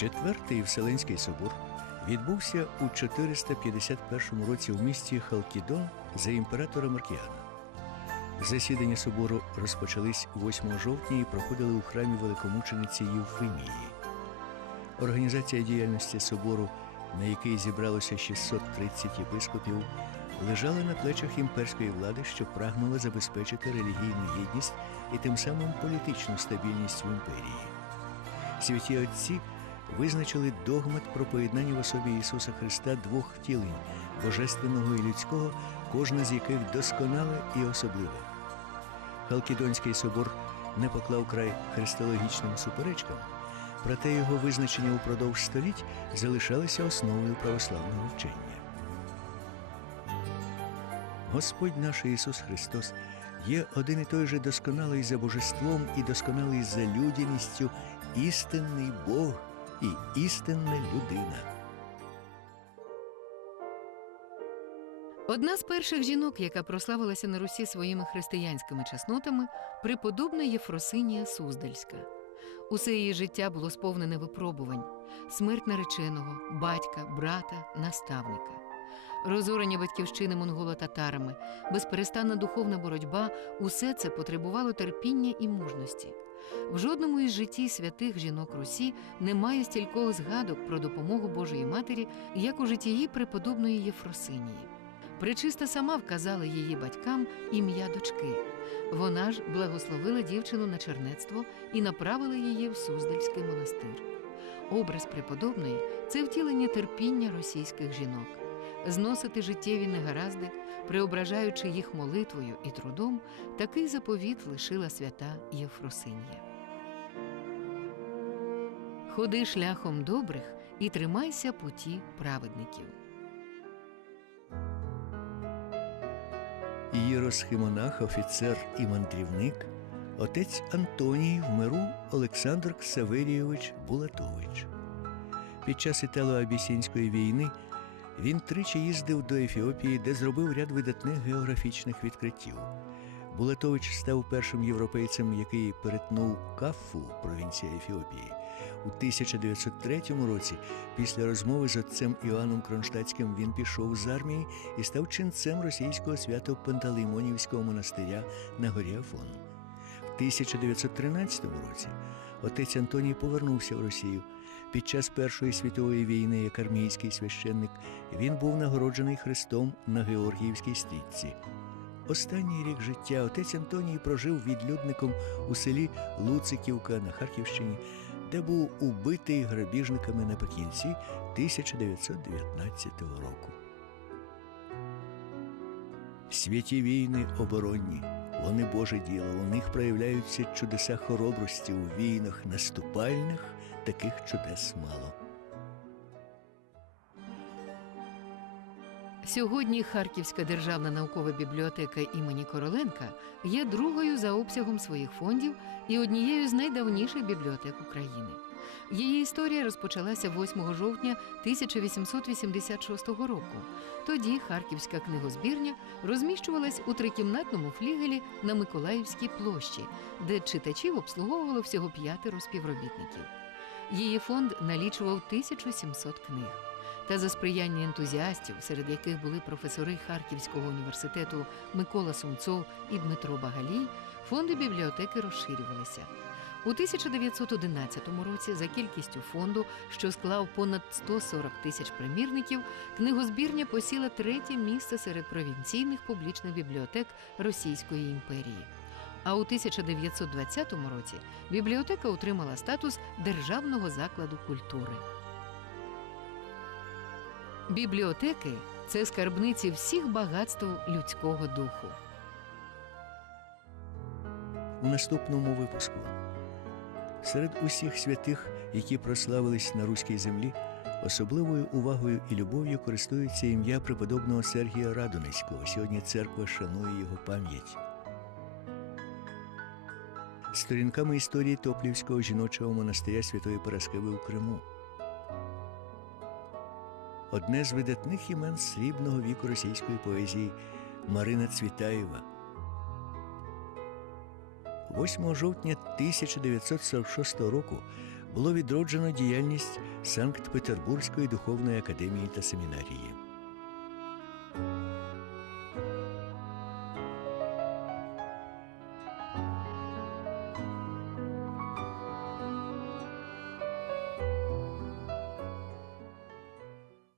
Четвертий Вселенський собор відбувся у 451 році в місті Халкідон за імператора Маркіана. Засідання собору розпочались 8 жовтня і проходили у храмі великомучениці Євфимії. Організація діяльності собору, на який зібралося 630 єпископів, лежала на плечах імперської влади, що прагнула забезпечити релігійну єдність і тим самим політичну стабільність в імперії. Святі отці визначили догмат про поєднання в особі Ісуса Христа двох втілень божественного і людського, кожне з яких досконале і особливе. Халкідонський собор не поклав край христологічним суперечкам, проте його визначення упродовж століть залишалися основою православного вчення. Господь наш Ісус Христос є один і той же досконалий за божеством і досконалий за людяністю, істинний Бог і істинна людина. Одна з перших жінок, яка прославилася на Русі своїми християнськими чеснотами, преподобна Єфросинія Суздальська. Усе її життя було сповнене випробувань: смерть нареченого, батька, брата, наставника. Розорення батьківщини монголо-татарами, безперестанна духовна боротьба усе це потребувало терпіння і мужності. В жодному із житті святих жінок Русі немає стількох згадок про допомогу Божої Матері, як у житті преподобної Єфросинії. Пречиста сама вказала її батькам ім'я дочки. Вона ж благословила дівчину на чернецтво і направила її в Суздальський монастир. Образ преподобної це втілення терпіння російських жінок, зносити життєві негаразди, преображаючи їх молитвою і трудом, такий заповіт лишила свята Єфросинія. Ходи шляхом добрих і тримайся путі праведників. Єросхимонах, офіцер і мандрівник, отець Антоній в миру Олександр Ксаверійович Булатович. Під час Італо-Абісінської війни він тричі їздив до Ефіопії, де зробив ряд видатних географічних відкриттів. Булатович став першим європейцем, який перетнув Каффу, провінція Ефіопії. У 1903 році, після розмови з отцем Іоанном Кронштадтським, він пішов з армії і став ченцем російського свято Пантелеймонівського монастиря на горі Афон. В 1913 році отець Антоній повернувся в Росію. Під час Першої світової війни, як армійський священник, він був нагороджений Христом на Георгіївській стрітці. Останній рік життя отець Антоній прожив відлюдником у селі Луциківка на Харківщині, де був убитий грабіжниками наприкінці 1919 року. Святі війни оборонні, вони Боже діло, у них проявляються чудеса хоробрості у війнах наступальних, таких чудес мало. Сьогодні Харківська державна наукова бібліотека імені Короленка є другою за обсягом своїх фондів і однією з найдавніших бібліотек України. Її історія розпочалася 8 жовтня 1886 року. Тоді Харківська книгозбірня розміщувалась у трикімнатному флігелі на Миколаївській площі, де читачів обслуговувало всього п'ятеро співробітників. Її фонд налічував 1700 книг. Та за сприяння ентузіастів, серед яких були професори Харківського університету Микола Сумцов і Дмитро Багалій, фонди бібліотеки розширювалися. У 1911 році за кількістю фонду, що склав понад 140 тисяч примірників, книгозбірня посіла третє місце серед провінційних публічних бібліотек Російської імперії. А у 1920 році бібліотека отримала статус державного закладу культури. Бібліотеки це скарбниці всіх багатств людського духу. у наступному випуску. Серед усіх святих, які прославились на руській землі, Особливою увагою і любов'ю користується ім'я преподобного Сергія Радонецького. Сьогодні церква шанує його пам'ять. Сторінками історії Топлівського жіночого монастиря Святої Параскеви у Криму. Одне з видатних імен срібного віку російської поезії Марина Цвітаєва. 8 жовтня 1946 року було відроджено діяльність Санкт-Петербурзької духовної академії та семінарії.